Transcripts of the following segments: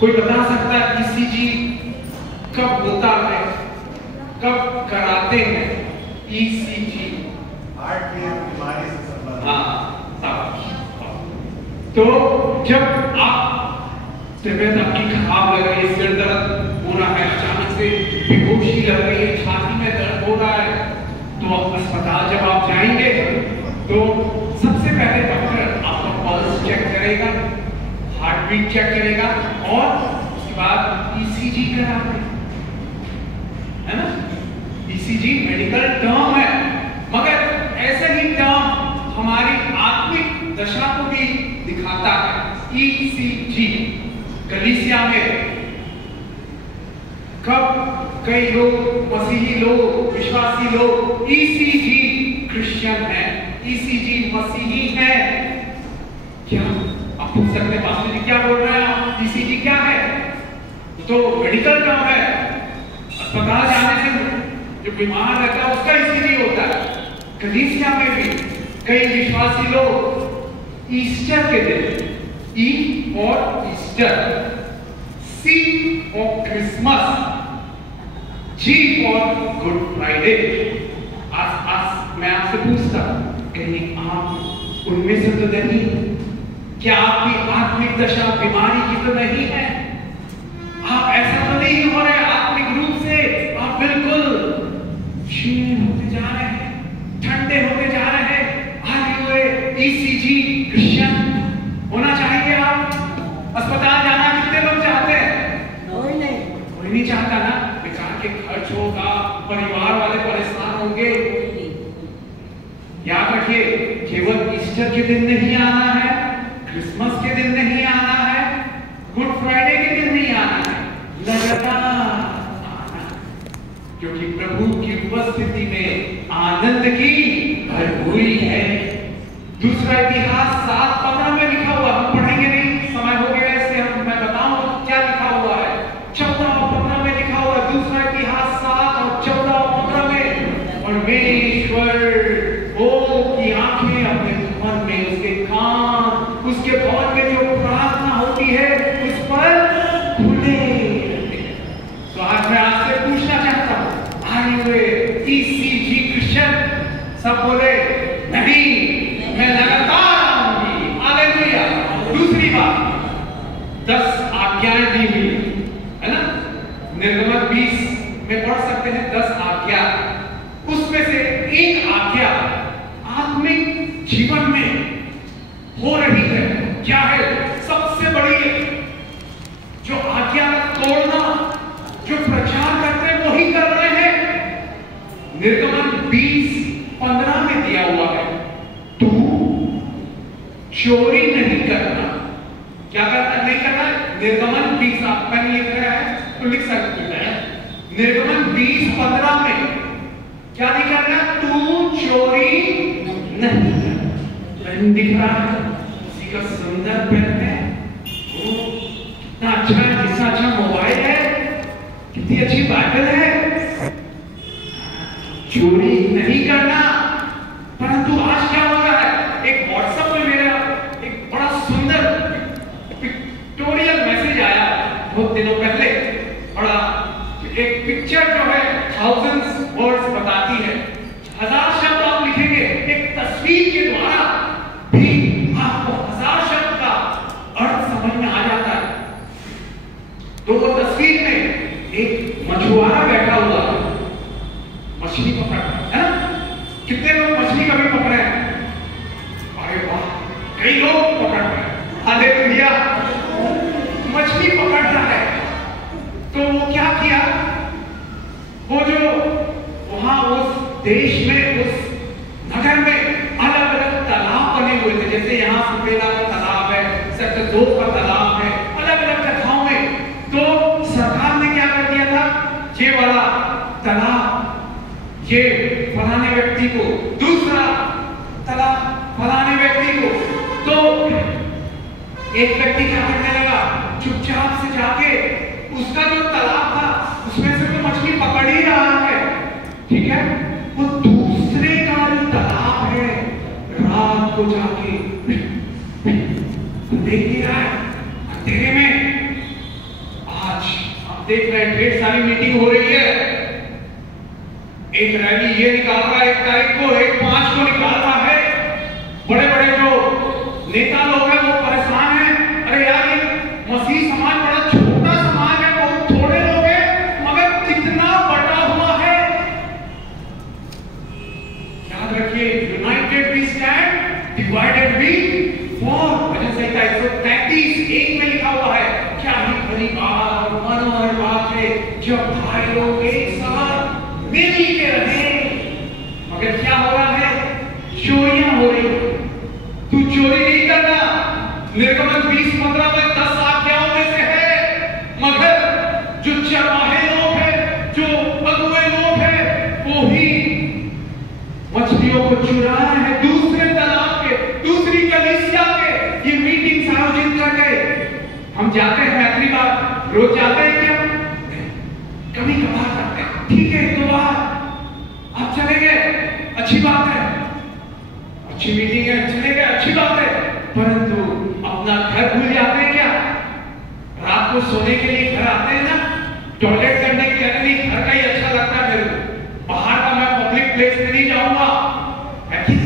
कोई बता सकता है ईसीजी कब होता है, कब कराते हैं ईसीजी? हार्ट की बीमारी से संबंधित। तो जब आप तबीयत आपकी खराब लग रही है, सिर दर्द हो रहा है, अचानक से बेहोशी लग रही है, छाती में दर्द हो रहा है, तो अस्पताल जब आप जाएंगे तो सबसे पहले डॉक्टर आपका पल्स चेक करेगा, हार्ट बीट चेक करेगा और उसके बाद ईसीजी कराते है ना। ईसीजी मेडिकल टर्म है, मगर ऐसे ही टर्म हमारी आत्मिक दशा को भी दिखाता है। ईसीजी कलीसिया में कब कई लोग, मसीही लोग, विश्वासी लोग ईसीजी क्रिश्चियन है, ईसीजी मसीही है। क्या आप पूछ सकते हैं पास्टर जी क्या बोल रहे हैं, ईसीजी क्या है? तो मेडिकल टर्म है, अस्पताल जाने से जो बीमार रहता है उसका ईसीजी होता है। कलीसिया में भी कई विश्वासी लोग ईस्टर के दिन, ई और ईस्टर, सी और क्रिसमस, जी और गुड फ्राइडे। आज मैं आपसे पूछता कहीं आप उनमें से तो नहीं? क्या आपकी आत्मिक दशा बीमारी की तो नहीं है? आप ऐसा तो नहीं हो रहे आत्मिक रूप से, आप बिल्कुल क्षीण होते जा रहे हैं, ठंडे होते जा रहे हैं। ईसीजी क्रिश्चियन होना चाहिए। आप अस्पताल जाना कितने लोग चाहते हैं? कोई नहीं चाहता ना। बेकार के खर्च होगा, परिवार वाले परेशान होंगे। याद रखिए, केवल ईस्टर के दिन नहीं आना है, क्रिसमस के दिन नहीं आना है, गुड फ्राइडे के दिन नहीं आना है, लगातार आना, क्योंकि प्रभु की उपस्थिति में आनंद की भरपूरी है। दूसरा इतिहास 7:15 में लिखा हुआ, हम पढ़ेंगे नहीं, समय हो गया इसलिए मैं बताऊं क्या लिखा हुआ है। 14 और 15 में लिखा हुआ, दूसरा इतिहास 7 और 14 और 15 में, परमेश्वर की आंखें अपने भवन में, उसके कान, उसके भवन में जो प्रार्थना होती है उस पर खुले। तो आज मैं आपसे पूछना चाहता हूं, आए हुए ईसीजी क्रिश्चियन सब बोले नहीं, मैं लगातार आऊंगी। हालेलुया। दूसरी बात, 10 आज्ञाएं दी हुई है ना, निर्गमन 20 में पढ़ सकते हैं 10 आज्ञा। उसमें से एक आज्ञा आत्मिक जीवन में हो रही है। क्या है? सबसे बड़ी जो आज्ञा तोड़ना जो प्रचार करते हैं वही कर रहे हैं। निर्गमन 20:15 में दिया हुआ है, तू चोरी नहीं करना। क्या करना नहीं करना? निर्गमन 20, आप मैंने लिख रहा है तो लिख सकते हैं। निर्गमन 20:15 में क्या नहीं करना? तू चोरी नहीं करना। पेन दिख रहा है, किसी का सुंदर पेन है, वो कितना अच्छा है, कितना अच्छा मोबाइल है, कितनी अच्छी बाइबल है। चोरी नहीं करना। परंतु आज क्या हो रहा है? एक व्हाट्सएप में मेरा एक बड़ा सुंदर पिक्टोरियल मैसेज आया बहुत दिनों पहले। बड़ा एक पिक्चर जो है 1000 वर्ड्स बताती है, 1000 शब्द आप लिखेंगे, एक तस्वीर के द्वारा भी आपको 1000 शब्द का अर्थ समझ में आ जाता है। तो वो तस्वीर में एक मछुआरा बैठा हुआ है, मछली पकड़ रहा है ना। कितने लोग मछली कभी पकड़े हैं? अरे वाह, कई लोग पकड़ रहे हैं। हालेलुया। मछली पकड़ता है तो वो क्या किया, वो जो वहां उस देश में, उस नगर में अलग अलग तालाब बने हुए थे। जैसे यहाँ सुपेला का तालाब है, सेक्टर 2 का तालाब है, अलग अलग जगहों में। तो सरकार ने क्या कर दिया था, ये वाला तालाब ये फलाने व्यक्ति को, दूसरा तालाब फलाने व्यक्ति को। तो एक व्यक्ति क्या करने लगा, चुपचाप से जाके उसका जो तालाब था उसमें से तो मछली पकड़ ही रहा है, ठीक है, वो दूसरे का जो तालाब है रात को जाके देख लिया है अंधेरे में, देख रहे हैं ढेर सारी मीटिंग हो रही है। एक रैली ये निकाल रहा है 1 तारीख को, एक 5 को निकाल रहा है। बड़े बड़े जो नेता लोग हैं वो परेशान हैं। अरे यार ये मसीह समाज बड़ा छोटा समाज है, बहुत थोड़े लोग हैं, मगर कितना बटा हुआ है। याद रखिए, united we stand, divided we fall. भजन संहिता 133 1 में लिखा हुआ है, क्या ही बड़ी बात और मनोहर बात है जब भाई लोग एक साथ मिल के रहे। मगर क्या हो रहा है? चोरियां हो रही। तू चोरी नहीं करना, निर्गमन 20:15 में 10 आज्ञाओं में से है। मगर जो चरवाहे लोग हैं, जो अगुए लोग हैं, वो ही मछलियों को चुरा रहे हैं दूसरे तालाब के, दूसरी कलीसिया के। ये मीटिंग आयोजित करके हम जाते हैं आखिरी बार, रोज जाते हैं क्या? कभी कभार जाते हैं, ठीक है, 1-2 बार आप चले गए, अच्छी बात है, अच्छी मीटिंग है, चले गए, अच्छी बात है। परंतु अपना घर भूल जाते हैं क्या? रात को सोने के लिए घर आते हैं ना, टॉयलेट करने के लिए, नहीं घर का ही अच्छा लगता है मेरे को, बाहर का मैं पब्लिक प्लेस में नहीं जाऊंगा, है कि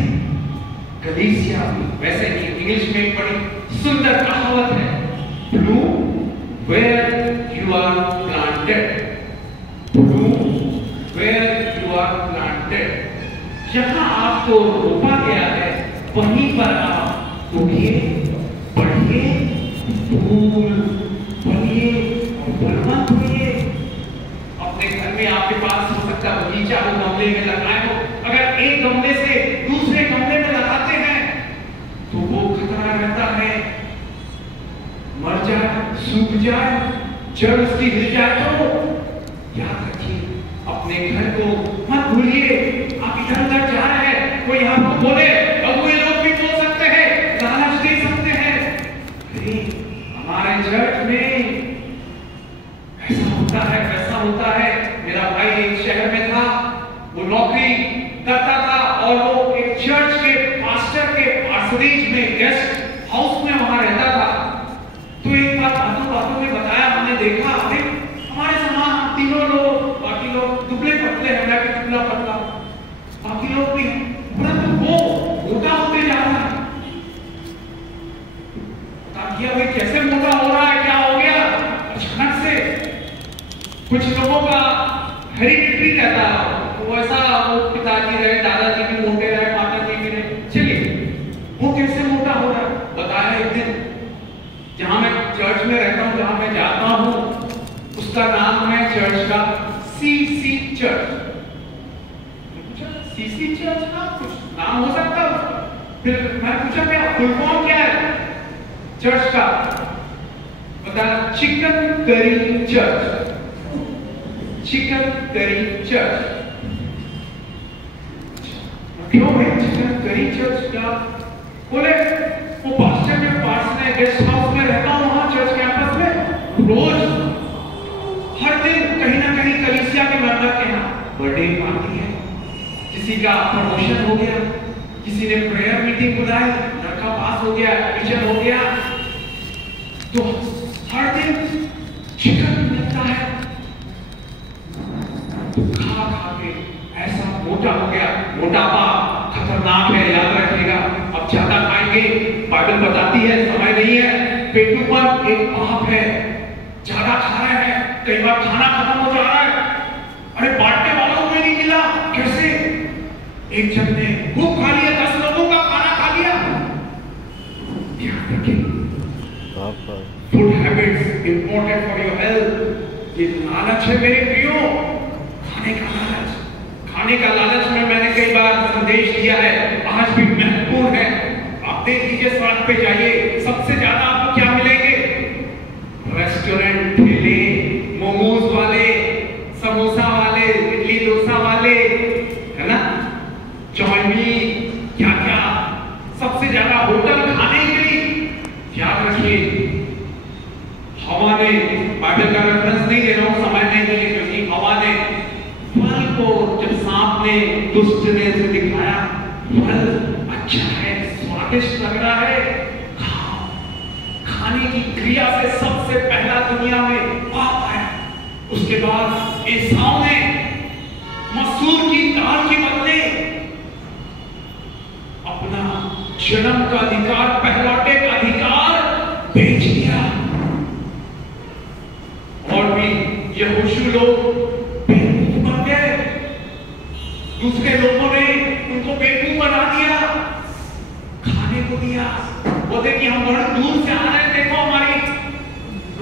कलीसिया वैसे ही। इंग्लिश में एक बड़ी सुंदर कहावत है, bloom where you are planted, bloom where you are planted। जहां आपको रोपा गया है वहीं पर आप उगिए, बढ़िए, फूल बनिए और फलवंत होइए। अपने घर में आपके पास हो सकता है बगीचा हो, गमले में लगाए हो। अगर एक गमले से दूसरे गमले में लगाते हैं तो वो खतरा रहता है मर जाए, सूख जाए, जड़ उसकी हिल जाए। तो याद रखिए, अपने घर को मत भूलिए। आप इधर उधर जा रहे हैं, कोई आपको बोले, अगुए लोग भी बोल सकते हैं, लालच दे सकते हैं। अरे हमारे चर्च में ऐसा होता है, वैसा होता है। मेरा भाई एक शहर में था, वो नौकरी करता था और वो एक चर्च के पास्टर के पार्सनेज में, गेस्ट हाउस में वहां रहता था। तो एक बार बातों बातों में बताया, हमने देखा, अरे हमारे समान हम तीनों लोग, बाकी लोग दुबले पतले हैं, मैं भी दुबला पतला, बाकी लोग भी, परंतु वो मोटा होते जा रहा है। ताकि भाई कैसे मोटा हो रहा है, क्या हो गया? अचानक से कुछ लोगों का हेरिडिटरी रहता है, वो ऐसा, वो पिताजी रहे, दादाजी भी मोटे रहे, माताजी भी रहे, चलिए वो कैसे मोटा हो रहा है? बताया एक दिन, जहां मैं चर्च में रहता हूं, जहां मैं जाता हूं, उसका नाम है चर्च का सीसी चर्च। सीसी चर्च का कुछ नाम हो सकता है उसका। फिर मैं पूछा क्या फुल फॉर्म क्या है चर्च का? बता, chicken curry church, chicken curry church. क्यों है चिकन करी चर्च? क्या बोले? वो पास्टर के पास में गेस्ट हाउस में रहता हूं, वहां चर्च कैंपस में रोज हर दिन कहीं ना कहीं कलीसिया के मेंबर के यहाँ बर्थडे पार्टी है, किसी का प्रमोशन हो गया, किसी ने प्रेयर मीटिंग बुलाई, लड़का पास हो गया, एडमिशन हो गया, तो हर दिन चिकन मिलता है। तो खा खा के ऐसा मोटा हो गया। मोटापा खतरनाक है, याद रखिएगा। अब ज्यादा खाएंगे, बाइबल बताती है, समय नहीं है, पेटू पर एक पाप है। ज्यादा खा रहे हैं, कई बार खाना खत्म हो जा रहा है, अरे बांटने वालों को नहीं मिला, कैसे? एक जन ने खूब खा लिया, 10 लोगों का खाना खा लिया। ध्यान रखिए, food habits important for your health. ये लालच है मेरे प्रियो, खाने का लालच। खाने का लालच में मैंने कई बार संदेश दिया है, आज भी महत्वपूर्ण है। आप देख लीजिए, सड़क पे जाइए, सबसे ज्यादा आपको क्या मिलेंगे? रेस्टोरेंट, ठेले, मोमोज वाले, समोसा वाले, इडली डोसा वाले, है ना, चाउमीन, क्या क्या, सबसे ज्यादा होटल खाने के लिए। याद रखिए, हवा ने, बाइबल का रेफरेंस नहीं दे रहा हूं, समय नहीं मिले, क्योंकि हवा ने फल को, जब सांप ने, दुष्ट ने से दिखाया, फल अच्छा है, स्वादिष्ट लग रहा है, खाओ। खाने की क्रिया से सबसे पहला दुनिया में पाप आया। एसाव ने मसूर की दाल के बदले अपना जन्म का अधिकार, पहलौठे का अधिकार बेच दिया। और भी यहोशू लोग बेवकूफ बन गए, दूसरे लोगों ने उनको बेवकूफ बना दिया, खाने को दिया। बोलते कि हम बड़े दूर से आ रहे हैं, देखो हमारी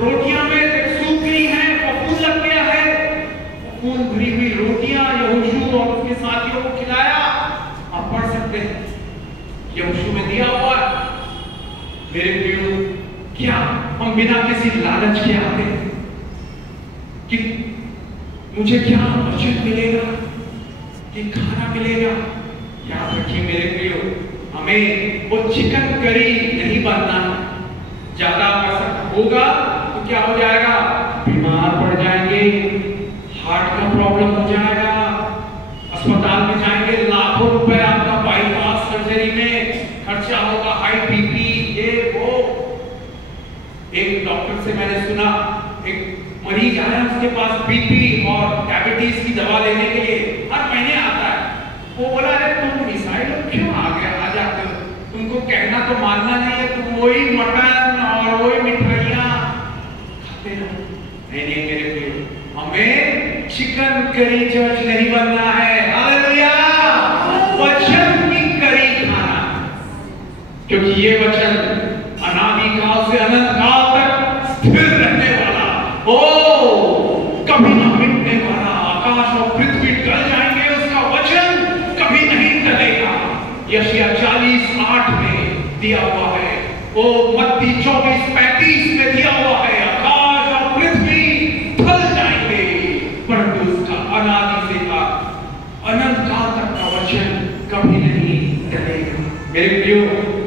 रोटियां में सूख गई हैं, फफूंद लग गया है। फफूंद भरी हुई रोटियां यहोशू और उसके साथियों को खिलाया। आप पढ़ सकते हैं, यहोशू में दिया हुआ। मेरे प्रियो, क्या हम बिना किसी लालच के आते हैं कि मुझे क्या वचन मिलेगा, कि खाना मिलेगा? याद रखिए मेरे प्रियो, हमें वो चिकन करी नहीं बनना। ज्यादा पैसा होगा तो क्या हो जाएगा? बीमार पड़ जाएंगे, हार्ट का प्रॉब्लम हो जाएगा, अस्पताल में जाएंगे, लाखों रुपए आपका बाईपास सर्जरी में खर्चा होगा, हाई बीपी, ये वो। एक डॉक्टर से मैंने सुना, एक मरीज आया, उसके पास बीपी और डायबिटीज की दवा लेने के लिए हर महीने आता है। वो बोला, अरे तुम ईसाई लोग क्यों आ जाते हो? तुमको कहना तो मानना नहीं है, तुम वही मटन और वही मिठाइयां खाते हो। नहीं मेरे प्रियो, हमें चिकन करी चर्च नहीं बनना है। हालेलुया! वचन की करी खाना, क्योंकि ये वचन अनादि काल से अनंत काल तक स्थिर रहने वाला, कभी ना मिटने वाला। आकाश और पृथ्वी टल जाएंगे, उसका वचन कभी नहीं टलेगा। यशायाह 40:8 में दिया हुआ है, वो मत्ती 24:35 में दिया हुआ है, आकाश और पृथ्वी टल जाएंगे परंतु उसका अनादि से का अनंत काल तक का वचन कभी नहीं टलेगा। मेरे प्रियो,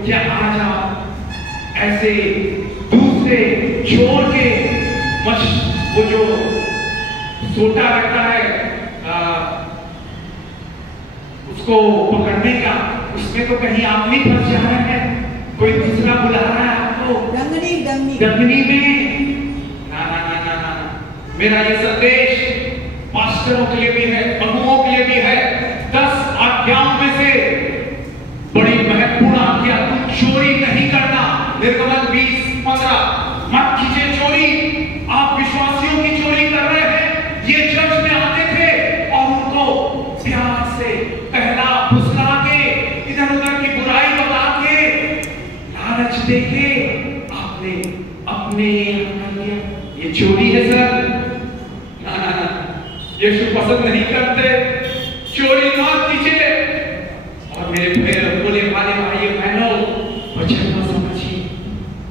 क्या आज आप ऐसे दूसरे छोड़ के वो जो सोटा रहता है उसको पकड़ने का, उसमें तो कहीं आप नहीं फंस जा रहे हैं, कोई दूसरा बुला रहा है आपको डंगनी में। ना ना ना ना ना, मेरा ये संदेश पास्टरों के लिए भी है, प्रभुओं के लिए भी है। 10 आज्ञाओं में से बड़ी महत्वपूर्ण आज्ञा, तुम चोरी नहीं करना। निर्गमन 20:15, मत कीजिए चोरी। आप विश्वासियों की चोरी कर रहे हैं। ये चर्च में आते थे और उनको प्यार से पहला फुसला के, इधर उधर की बुराई बता के, लालच दे के आपने अपने कर लिया। ये चोरी है सर। ना ना ना, यीशु पसंद नहीं करते, चोरी मत कीजिए। और मेरे बोले वाले भाई बहनों, वचन न समझिए।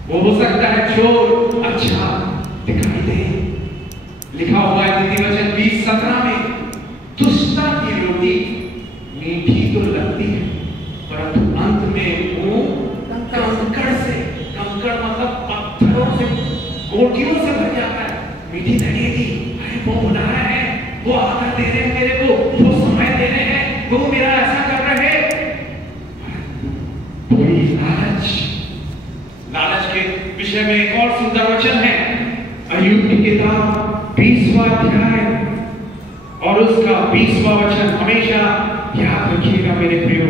वो हो सकता है चोर अच्छा दिखाई दे। लिखा हुआ है नीति वचन 20:17 में, दुष्टता की रोटी मीठी तो लगती है परंतु अंत में वो कंकड़ से, कंकड़ मतलब पत्थरों से, गोटियों से भर जाता है। मीठी लगेगी, अरे वो बुला रहे हैं, वो आदर दे रहे हैं मेरे को, वो समय दे रहे हैं, वो मेरा ऐसा कर रहे हैं। थोड़ी लालच के विषय में एक और सुंदर वचन है, अय्यूब की किताब 20वां अध्याय और उसका 20वां वचन। हमेशा याद रखिएगा मेरे प्रियो,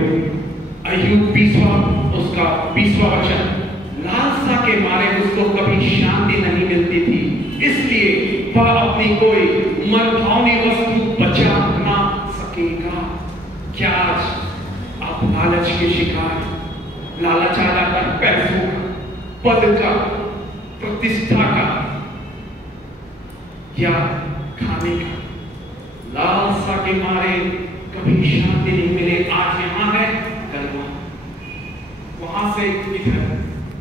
अय्यूब 20वां, उसका 20वां वचन। लालसा के मारे उसको कभी शांति नहीं मिलती थी, इसलिए वह अपनी कोई मनभावनी वस्तु बचा ना सकेगा। क्या आज आप लालच के शिकार? लालच आ जाता है पैसों का, पद का, प्रतिष्ठा का या खाने का। लालसा के मारे कभी शांति नहीं मिले। आज यहां है, कल वहां से इधर।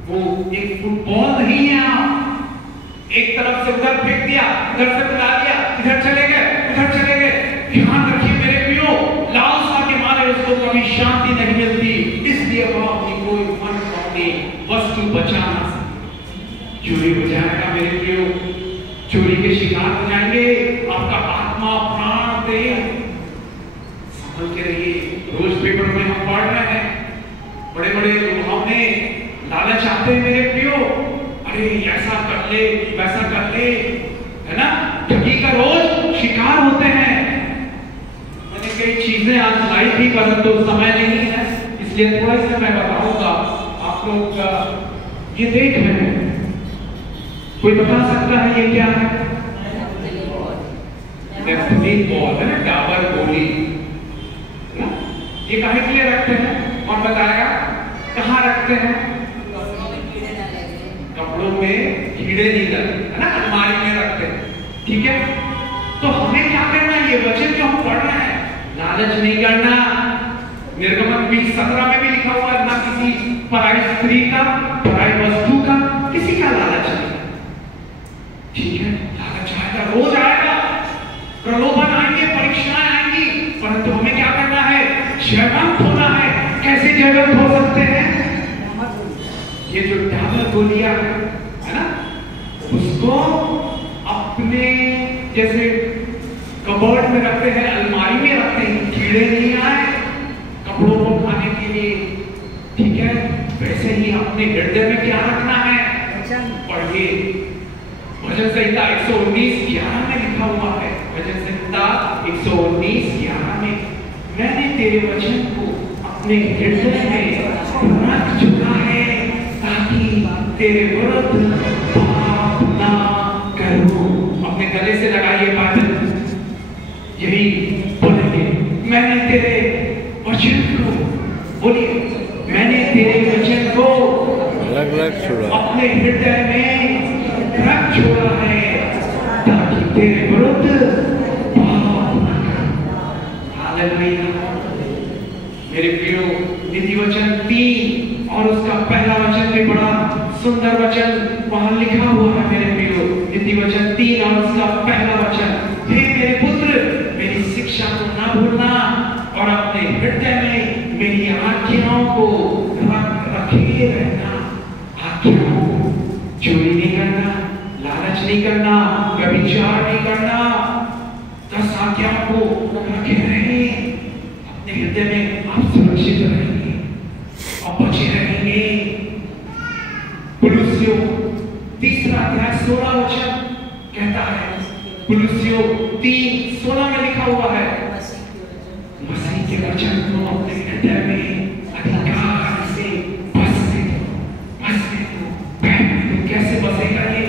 वो एक फुटबॉल नहीं है, आप एक तरफ से उधर फेंक दिया, इधर से बुला दिया, इधर चले गए, उधर चले गए। ध्यान रखिए मेरे प्रियो, लालसा के मारे उसको कभी शांति नहीं मिलती, इसलिए वह अपनी कोई मनभावनी वस्तु बचा ना सके। चोरी हो जाएगा मेरे प्रियो, चोरी के शिकार हो जाएंगे। आपका आत्मा प्राण देह संभल के रहिए। रोज पेपर में हम पढ़ रहे हैं, बड़े बड़े लुभावने लालच आते हैं मेरे प्रियो। अरे ऐसा कर ले, वैसा कर ले, है ना? ठगी का रोज शिकार होते चाहिए, परंतु समय नहीं है, इसलिए थोड़ा सा मैं बताऊंगा। आप लोग ये देख रहे हैं, कोई बता सकता है ये क्या है? नेफ्थलीन बॉल है ना, डाबर गोली। ये काहे के लिए रखते हैं? कौन बताएगा? कहाँ रखते हैं? कपड़ों में कीड़े नहीं लगते, है ना, अलमारी में रखते हैं। ठीक है, तो हमें क्या करना है? ये वचन जो हम पढ़ रहे हैं, लालच नहीं करना। निर्गमन 20:17 में भी लिखा हुआ है, ना किसी पराई स्त्री का, पराई वस्तु का, किसी का लालच नहीं। ठीक है, लालच आएगा, रोज आएगा, प्रलोभन आएंगे, परीक्षाएं आएंगी, परंतु हमें क्या करना है? जयवंत होना है। कैसे जयवंत हो सकते हैं? ये जो डाबर गोलियां है ना, उसको अपने जैसे कबर्ड में रखते हैं, अलमारी में रखते हैं, कीड़े नहीं आए कपड़ों को खाने के लिए। ठीक है, वैसे ही अपने हृदय में क्या रखना है? पढ़िए, भजन संहिता 119:11 में लिखा हुआ है। भजन संहिता 119:11 में, मैंने तेरे वचन को अपने हृदय में रख चुका है, ताकि तेरे विरुद्ध पाप ना करूं। अपने गले से लगाइए बाइबल, यही बोलेंगे, मैंने तेरे वचन को, बोलिए, मैंने तेरे वचन को अलग छोड़ा, अपने हृदय में रख छोड़ा है, ताकि तेरे विरुद्ध पाप ना करूं। हालेलुया। मेरे प्रियो, नीति वचन 3 और उसका पहला वचन भी बड़ा सुंदर वचन वहां लिखा हुआ है। मेरे प्रियो, नीति वचन 3 और उसका पहला वचन, हे मेरे पुत्र, मेरी शिक्षा को ना भूलना और अपने हृदय में मेरी आज्ञाओं को रखे रहना। आज्ञाओं को चोरी नहीं करना, लालच नहीं करना, व्यभिचार नहीं करना, 10 आज्ञाओं को रखे रहे। अपने हृदय में आप सुरक्षित रहेंगे और बचे रहेंगे। कुलुस्सियों 3:16 वचन कहता है, कुलुस्सियों 3:16 में लिखा हुआ है, मसीह के वचन को अपने हृदय में अधिकार से बसने दो। कैसे बसेगा ये?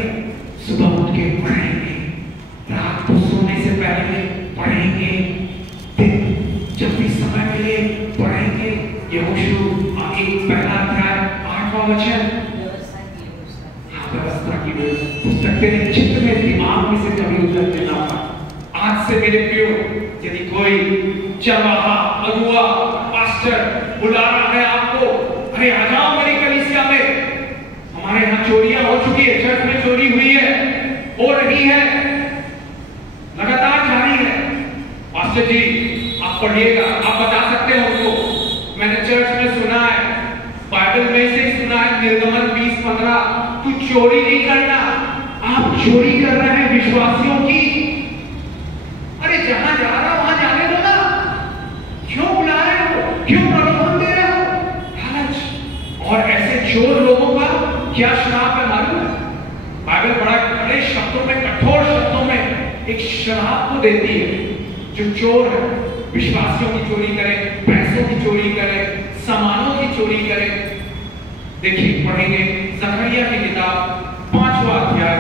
सुबह उठ के पढ़ेंगे, रात को सोने से पहले पढ़ेंगे, जब भी समय मिले पढ़ेंगे। यहोशू 1:1 8वां वचन, व्यवस्था की पुस्तक तेरे चित्त में, दिमाग में से कभी उतर देना होगा। आज से मेरे प्रियो, यदि कोई चरवाहा, अगुआ, पास्टर बुला रहा है आपको, अरे आ जाओ मेरी कलीसिया में, हमारे यहाँ चोरियां हो चुकी है, चर्च में चोरी हुई है, हो रही है, लगातार जारी है, पास्टर जी आप पढ़िएगा, आप बता सकते हैं उनको, मैंने चर्च में सुना है, बाइबल में से सुना है, निर्गमन 20:15, तू चोरी नहीं करना। आप चोरी कर रहे हैं विश्वासियों की। अरे जहां जा रहा वहां जाने दो ना, क्यों बुला रहे हो, क्यों प्रलोभन दे रहे हो? लालच। और ऐसे चोर लोगों का क्या श्राप है मालूम है? बाइबल बड़ा कड़े शब्दों में, कठोर शब्दों में एक श्राप को देती है। जो चोर है, विश्वासियों की चोरी करे, पैसों की चोरी करे, सामानों की चोरी करे। देखिए, पढ़ेंगे जकरिया की किताब 5वां अध्याय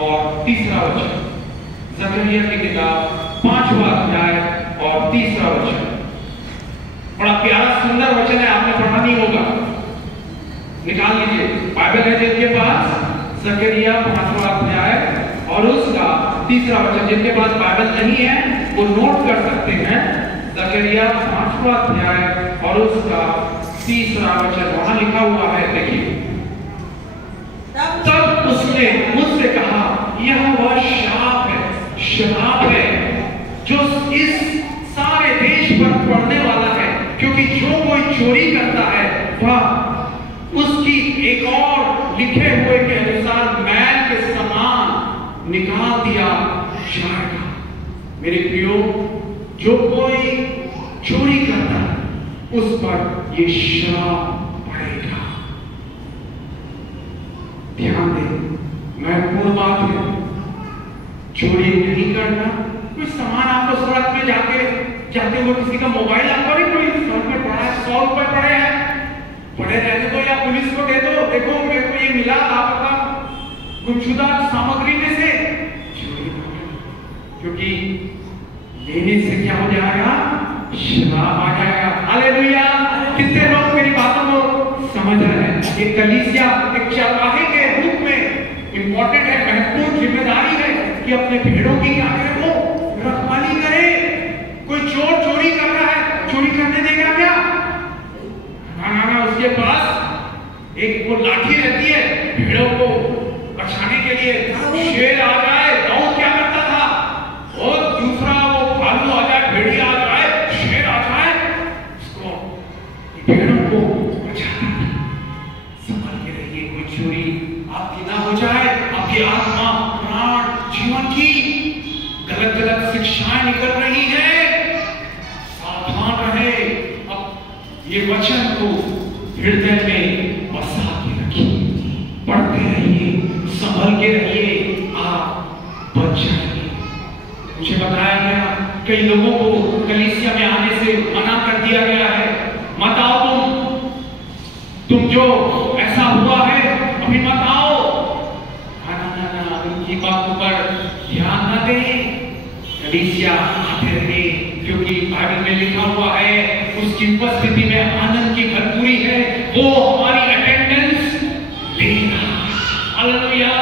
और 3रा वचन। जकरिया की किताब 5वां अध्याय और 3रा वचन। बड़ा प्यारा सुंदर वचन है, आपने पढ़ा नहीं होगा, निकाल लीजिए, बाइबल है जिनके पास, जकरिया 5वां अध्याय और उसका 3रा वचन। जिनके पास बाइबल नहीं है वो नोट कर सकते हैं, जकरिया 5वां अध्याय और उसका 3रा वचन वहां लिखा हुआ है। देखिए, तब उसने मुझसे कहा, यह वह श्राप है जो इस सारे देश पर पड़ने वाला है, क्योंकि जो कोई चोरी करता है वह उसकी एक और लिखे हुए के अनुसार मैल के समान निकाल दिया जाएगा। मेरे प्रियो, जो कोई चोरी करता है उस पर ये श्राप पड़ेगा। ध्यान दें, महत्वपूर्ण बात है, चोरी नहीं करना। कोई सामान आपको सड़क में जाके जाते हुए किसी का मोबाइल आपको नहीं कोई सर पे पड़ा है, 100 रुपए पड़े हैं, पड़े रहने दो या पुलिस को दे दो, देखो मेरे को ये मिला आपका गुमशुदा सामग्री में से, क्योंकि लेने से क्या हो जाएगा, शराब आ जाएगा। हालेलुया। कितने लोग मेरी बातों को समझ रहे हैं? एक कलीसिया एक चरवाहे के रूप में इंपॉर्टेंट है, महत्वपूर्ण जिम्मेदारी है कि अपने भेड़ों की क्या करे, वो रखवाली करे। कोई चोर चोरी कर रहा है, चोरी करने देगा क्या? ना, उसके पास एक वो लाठी रहती है भेड़ों को बचाने के लिए। शेर आ जाए दाऊद क्या करता था, और दूसरा वो भालू आ जाए, भेड़िया आ जाए, शेर आ जाए, उसको भेड़ों को बचाना। संभल के रहिए, कोई चोरी आपकी ना हो जाए, आपकी आत्मा प्राण जीवन की गलत गलत शिक्षाएं निकल रही है, सावधान रहे। अब ये वचन को हृदय में बसा के रखिए, पढ़ते रहिए, संभल के रहिए, आप बच जाएंगे। मुझे बताया गया कई लोगों को कलीसिया में आने से मना कर दिया गया है, मत आओ तुम जो ऐसा हुआ है अभी मत आओ। ना, उनकी बातों पर ध्यान न दें, कलीसिया आते रहे, क्योंकि बाइबल में लिखा हुआ है उसकी उपस्थिति में आनंद की भरपूरी है, वो हमारी अटेंडेंस लेगा। हालेलुया।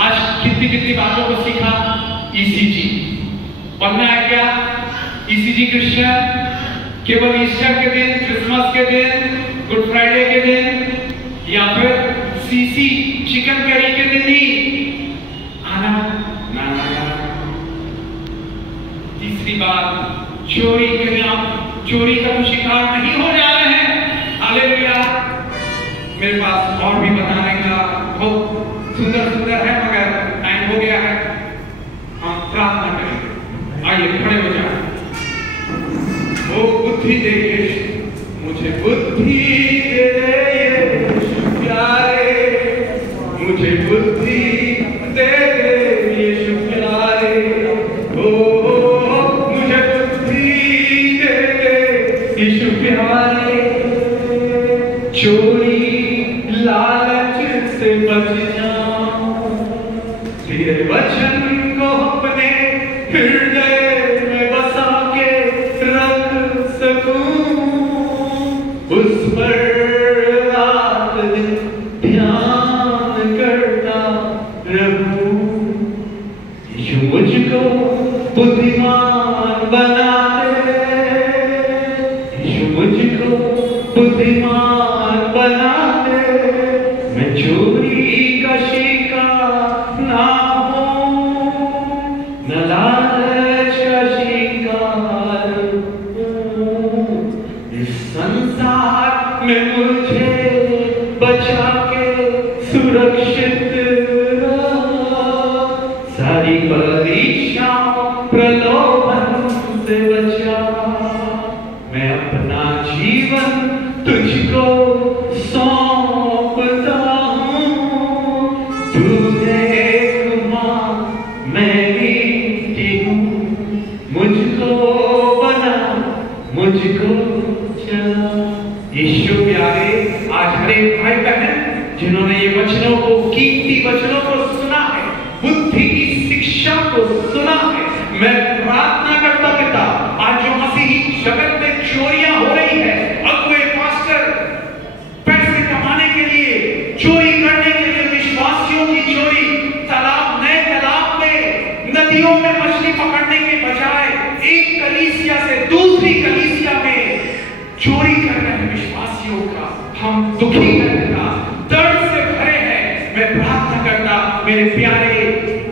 आज कितनी बातों को सीखा। ईसीजी पढ़ना है क्या? ईसीजी क्रिश्चियन केवल ईस्टर के दिन, क्रिसमस के दिन, गुड फ्राइडे के दिन, या फिर सीसी चिकन करी के दिन ही आना ना। तीसरी बात, चोरी कहीं आप चोरी का तो शिकार नहीं हो जा रहे हैं। हालेलुया। मेरे पास और भी बताने का बहुत सुंदर है, मगर टाइम हो गया है। हम प्रार्थना करें, आइए खड़े हो जाए। ओ बुद्धि दे मुझे, बुद्धि दे यीशु प्यारे, मुझे बुद्धि दे यीशु प्यारे, मुझे बुद्धि दे यीशु प्यारे। चोरी लालच से बच जाऊं, तेरे वचन को अपने हृदय में बसा के रख सकूं, उस पर रात दिन ध्यान करता रहूं। यीशु मुझको बुद्धिमान बना दे, यीशु मुझको बुद्धिमान बना दे, मैं चोरी का शिकार ना हूं, न लालच का शिकार हूं। इस संसार में मुझे बचा के सुरक्षित रख, सारी परीक्षाओं प्रलोभन से बचा। मैं अपना जीवन तुझको सौंपता हूँ, तू देख मां मैं भी हूँ, मुझको बना मुझको चला। यीशु प्यारे, आज हर एक भाई बहन जिन्होंने ये वचनों को, कीमती वचनों को सुना है, बुद्धि की शिक्षा को सुना है, मैं प्रार्थना करता पिता, आज जो मसीही जगत में चोरियां हो रही है, अगुए पास्टर पैसे कमाने के लिए, चोरी करने के लिए, विश्वासियों की चोरी, तालाब, नए तालाब में, नदियों में मछली पकड़ने के बजाय एक कलीसिया से दूसरी कलीसिया में चोरी कर रहे हैं विश्वासियों का, हम दुखी करना, दर्द से भरे हैं। मैं प्रार्थना करता मेरे प्यारे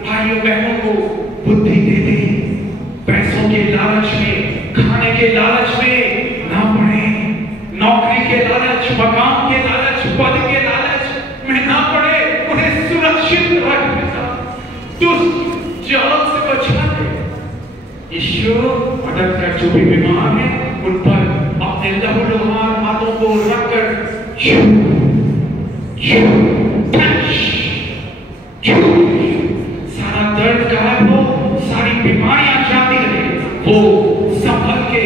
भाइयों बहनों को बुद्धि दे दे, पैसों के लालच में, खाने के लालच में ना पड़े, नौकरी के लालच, मकान के लालच, पद के लालच में ना पड़े, उन्हें सुरक्षित रख, दुष्ट जाल से बचा दे। ईश्वर मदद कर, जो भी बीमार है उन पर अपने लहूलुहान हाथों को रखकर सारा दर्द गायब हो, सारी बीमारियां जाती रहे, वो संभल के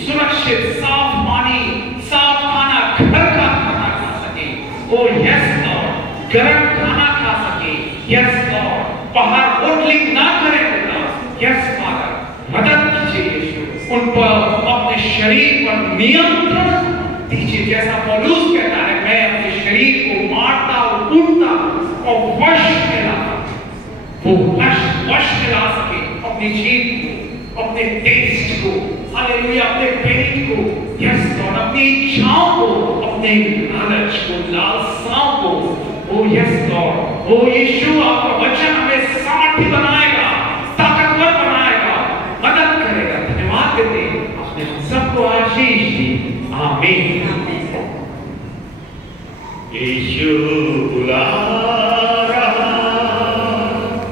सुरक्षित साफ पानी, साफ खाना, घर का खाना खा सके। ओ यस लॉर्ड, गर्म खाना खा सके। यस लॉर्ड, बाहर होटलिंग ना करे खुदा। यस फादर, मदद कीजिए यीशु, उन पर अपने शरीर पर नियंत्रण दीजिए। जैसा पौलुस कहता है, मैं अपने शरीर को मारता और कूटता और वश में लाता, वो वश में ला सके अपनी जीभ को, अपने टेस्ट को, हालेलुया, अपने पेट को, यस लॉर्ड, अपनी इच्छाओं को, अपने लालच को, लालसाओं को। ओ यस लॉर्ड, ओ यीशु, आपका